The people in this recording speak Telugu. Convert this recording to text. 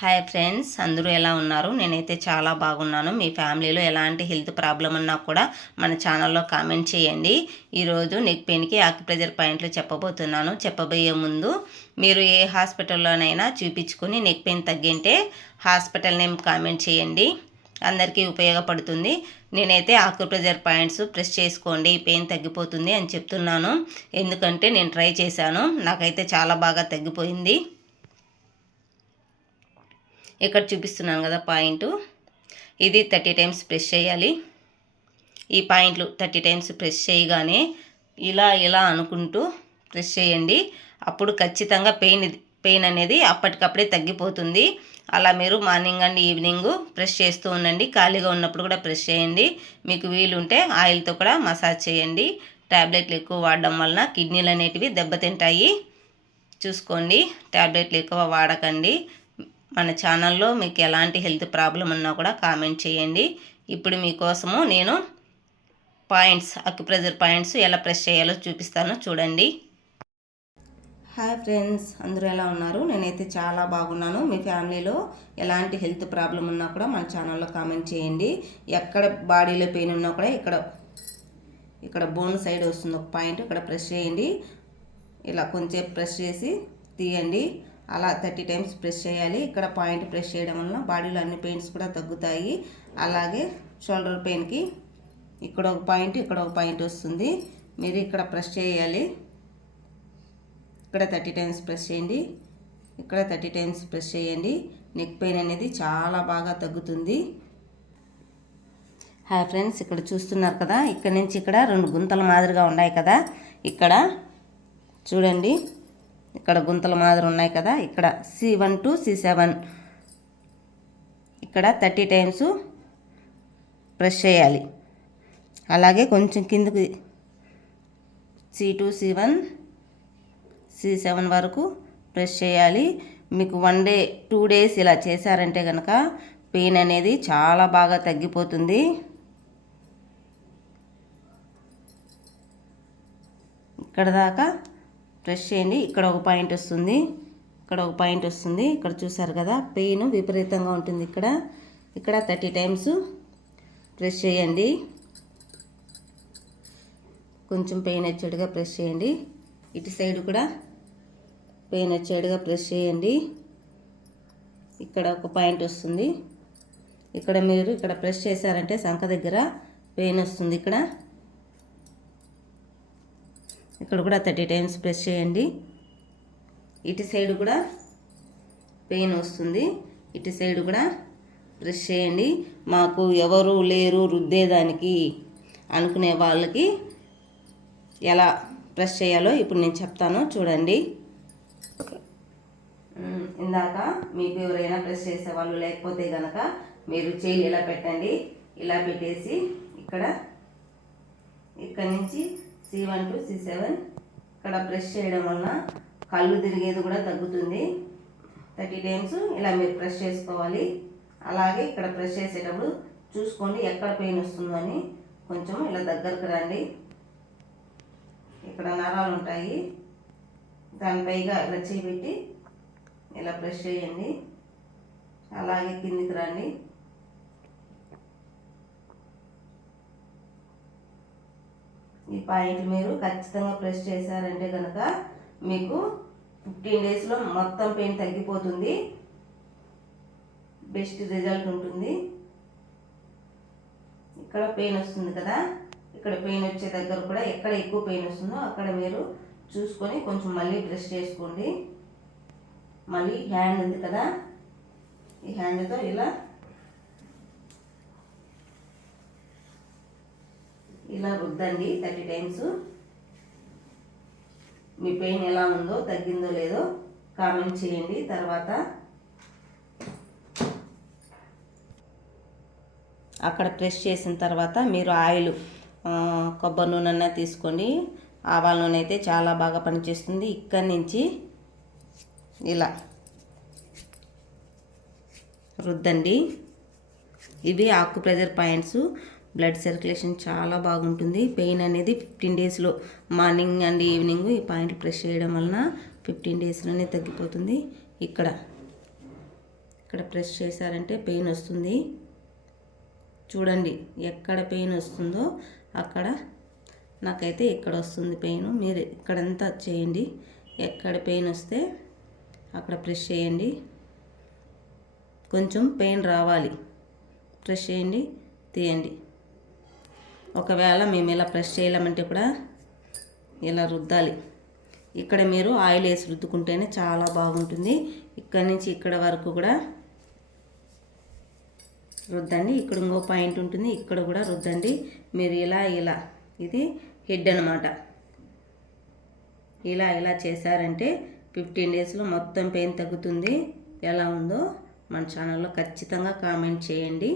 హాయ్ ఫ్రెండ్స్, అందరూ ఎలా ఉన్నారు? నేనైతే చాలా బాగున్నాను. మీ ఫ్యామిలీలో ఎలాంటి హెల్త్ ప్రాబ్లం ఉన్నా కూడా మన ఛానల్లో కామెంట్ చేయండి. ఈరోజు నెక్ పెయిన్కి ఆక్యుప్రెషర్ పాయింట్లు చెప్పబోతున్నాను. చెప్పబోయే ముందు మీరు ఏ హాస్పిటల్లోనైనా చూపించుకుని నెక్ పెయిన్ తగ్గింటే హాస్పిటల్ నేమ్ కామెంట్ చేయండి. అందరికీ ఉపయోగపడుతుంది. నేనైతే ఆక్యుప్రెషర్ పాయింట్స్ ప్రెస్ చేసుకోండి, పెయిన్ తగ్గిపోతుంది అని చెప్తున్నాను. ఎందుకంటే నేను ట్రై చేశాను, నాకైతే చాలా బాగా తగ్గిపోయింది. ఇక్కడ చూపిస్తున్నాను కదా పాయింట్, ఇది 30 టైమ్స్ ప్రెస్ చేయాలి. ఈ పాయింట్లు 30 టైమ్స్ ప్రెస్ చేయగానే ఇలా అనుకుంటూ ప్రెస్ చేయండి. అప్పుడు ఖచ్చితంగా పెయిన్ అనేది అప్పటికప్పుడే తగ్గిపోతుంది. అలా మీరు మార్నింగ్ అండ్ ఈవినింగ్ ప్రెస్ చేస్తూ ఉండండి. ఖాళీగా ఉన్నప్పుడు కూడా ప్రెస్ చేయండి. మీకు వీలుంటే ఆయిల్తో కూడా మసాజ్ చేయండి. ట్యాబ్లెట్లు ఎక్కువ వాడడం వలన కిడ్నీలు అనేటివి దెబ్బతింటాయి. చూసుకోండి, ట్యాబ్లెట్లు ఎక్కువ వాడకండి. మన ఛానల్లో మీకు ఎలాంటి హెల్త్ ప్రాబ్లం ఉన్నా కూడా కామెంట్ చేయండి. ఇప్పుడు మీకోసము నేను అక్యుప్రెషర్ పాయింట్స్ ఎలా ప్రెస్ చేయాలో చూపిస్తాను, చూడండి. హాయ్ ఫ్రెండ్స్, అందరూ ఎలా ఉన్నారు? నేనైతే చాలా బాగున్నాను. మీ ఫ్యామిలీలో ఎలాంటి హెల్త్ ప్రాబ్లం ఉన్నా కూడా మన ఛానల్లో కామెంట్ చేయండి. ఎక్కడ బాడీలో పెయిన్ ఉన్నా కూడా ఇక్కడ బోన్ సైడ్ వస్తుంది ఒక పాయింట్, ఇక్కడ ప్రెస్ చేయండి. ఇలా కొంచెం ప్రెస్ చేసి తీయండి. అలా 30 టైమ్స్ ప్రెస్ చేయాలి. ఇక్కడ పాయింట్ ప్రెస్ చేయడం వలన బాడీలో అన్ని పెయిన్స్ కూడా తగ్గుతాయి. అలాగే షోల్డర్ పెయిన్కి ఇక్కడ ఒక పాయింట్, ఇక్కడ ఒక పాయింట్ వస్తుంది. మీరు ఇక్కడ ప్రెస్ చేయాలి. ఇక్కడ 30 టైమ్స్ ప్రెస్ చేయండి, ఇక్కడ 30 టైమ్స్ ప్రెస్ చేయండి. నెక్ పెయిన్ అనేది చాలా బాగా తగ్గుతుంది. హాయ్ ఫ్రెండ్స్, ఇక్కడ చూస్తున్నారు కదా, ఇక్కడ నుంచి ఇక్కడ 2 గుంతల మాదిరిగా ఉన్నాయి కదా, ఇక్కడ చూడండి, ఇక్కడ గుంతల మాదిరి ఉన్నాయి కదా, ఇక్కడ C1 to C7 ఇక్కడ 30 టైమ్స్ ప్రెస్ చేయాలి. అలాగే కొంచెం కిందకి C2 C1 C7 వరకు ప్రెస్ చేయాలి. మీకు 1 డే 2 డేస్ ఇలా చేశారంటే కనుక పెయిన్ అనేది చాలా బాగా తగ్గిపోతుంది. ఇక్కడ దాకా ప్రెస్ చేయండి. ఇక్కడ ఒక పాయింట్ వస్తుంది, ఇక్కడ ఒక పాయింట్ వస్తుంది. ఇక్కడ చూసారు కదా, పెయిన్ విపరీతంగా ఉంటుంది. ఇక్కడ 30 టైమ్స్ ప్రెస్ చేయండి. కొంచెం పెయిన్ వచ్చేట్టుగా ప్రెస్ చేయండి. ఇటు సైడ్ కూడా పెయిన్ వచ్చేట్టుగా ప్రెస్ చేయండి. ఇక్కడ ఒక పాయింట్ వస్తుంది. ఇక్కడ మీరు ఇక్కడ ప్రెస్ చేశారంటే సంఖ దగ్గర పెయిన్ వస్తుంది. ఇక్కడ కూడా 30 టైమ్స్ ప్రెస్ చేయండి. ఇటు సైడ్ కూడా పెయిన్ వస్తుంది, ఇటు సైడ్ కూడా ప్రెస్ చేయండి. మాకు ఎవరు లేరు రుద్దేదానికి అనుకునే వాళ్ళకి ఎలా ప్రెస్ చేయాలో ఇప్పుడు నేను చెప్తాను, చూడండి. ఇందాక మీకు ఎవరైనా ప్రెస్ చేసేవాళ్ళు లేకపోతే కనుక మీరు చేయి ఇలా పెట్టండి. ఇలా పెట్టేసి ఇక్కడ నుంచి C1 to C7 ఇక్కడ ప్రెస్ చేయడం వలన కళ్ళు తిరిగేది కూడా తగ్గుతుంది. 30 టైమ్స్ ఇలా మీరు ప్రెస్ చేసుకోవాలి. అలాగే ఇక్కడ ప్రెస్ చేసేటప్పుడు చూసుకోండి ఎక్కడ పెయిన్ వస్తుందో అని. కొంచెం ఇలా దగ్గరకు రండి. ఇక్కడ నరాలు ఉంటాయి, దానిపైగా ఇలా చేపెట్టి ఇలా ప్రెస్ చేయండి. అలాగే కిందికి రండి. ఈ పాయింట్ మీరు ఖచ్చితంగా ప్రెస్ చేశారంటే కనుక మీకు 15 డేస్లో మొత్తం పెయిన్ తగ్గిపోతుంది. బెస్ట్ రిజల్ట్ ఉంటుంది. ఇక్కడ పెయిన్ వస్తుంది కదా, ఇక్కడ పెయిన్ వచ్చే దగ్గర కూడా ఎక్కడ ఎక్కువ పెయిన్ వస్తుందో అక్కడ మీరు చూసుకొని కొంచెం మళ్ళీ ప్రెస్ చేసుకోండి. మళ్ళీ హ్యాండ్ ఉంది కదా, ఈ హ్యాండ్తో ఇలా రుద్దండి 30 టైమ్స్. మీ పెయిన్ ఎలా ఉందో, తగ్గిందో లేదో కామెంట్ చేయండి. తర్వాత అక్కడ ప్రెస్ చేసిన తర్వాత మీరు ఆయిల్, కొబ్బరి నూనె తీసుకోండి. ఆవాల నూనె అయితే చాలా బాగా పనిచేస్తుంది. ఇక్కడి నుంచి ఇలా రుద్దండి. ఇవి ఆక్యుప్రెషర్ పాయింట్స్. బ్లడ్ సర్క్యులేషన్ చాలా బాగుంటుంది. పెయిన్ అనేది 15 డేస్లో మార్నింగ్ అండ్ ఈవినింగ్ ఈ పాయింట్లు ప్రెస్ చేయడం వలన 15 డేస్లోనే తగ్గిపోతుంది. ఇక్కడ ఇక్కడ ప్రెస్ చేశారంటే పెయిన్ వస్తుంది. చూడండి ఎక్కడ పెయిన్ వస్తుందో అక్కడ, నాకైతే ఇక్కడ వస్తుంది పెయిన్. మీరు ఇక్కడంతా చేయండి. ఎక్కడ పెయిన్ వస్తే అక్కడ ప్రెస్ చేయండి. కొంచెం పెయిన్ రావాలి, ప్రెస్ చేయండి, తీయండి. ఒకవేళ మేము ఇలా ప్రెస్ చేయలేమంటే కూడా ఇలా రుద్దాలి. ఇక్కడ మీరు ఆయిల్ వేసి రుద్దుకుంటేనే చాలా బాగుంటుంది. ఇక్కడ నుంచి ఇక్కడ వరకు కూడా రుద్దండి. ఇక్కడ ఇంకో పాయింట్ ఉంటుంది, ఇక్కడ కూడా రుద్దండి. మీరు ఇలా ఇది హెడ్ అన్నమాట. ఇలా చేశారంటే 15 డేస్లో మొత్తం పెయిన్ తగ్గుతుంది. ఎలా ఉందో మన ఛానల్లో ఖచ్చితంగా కామెంట్ చేయండి.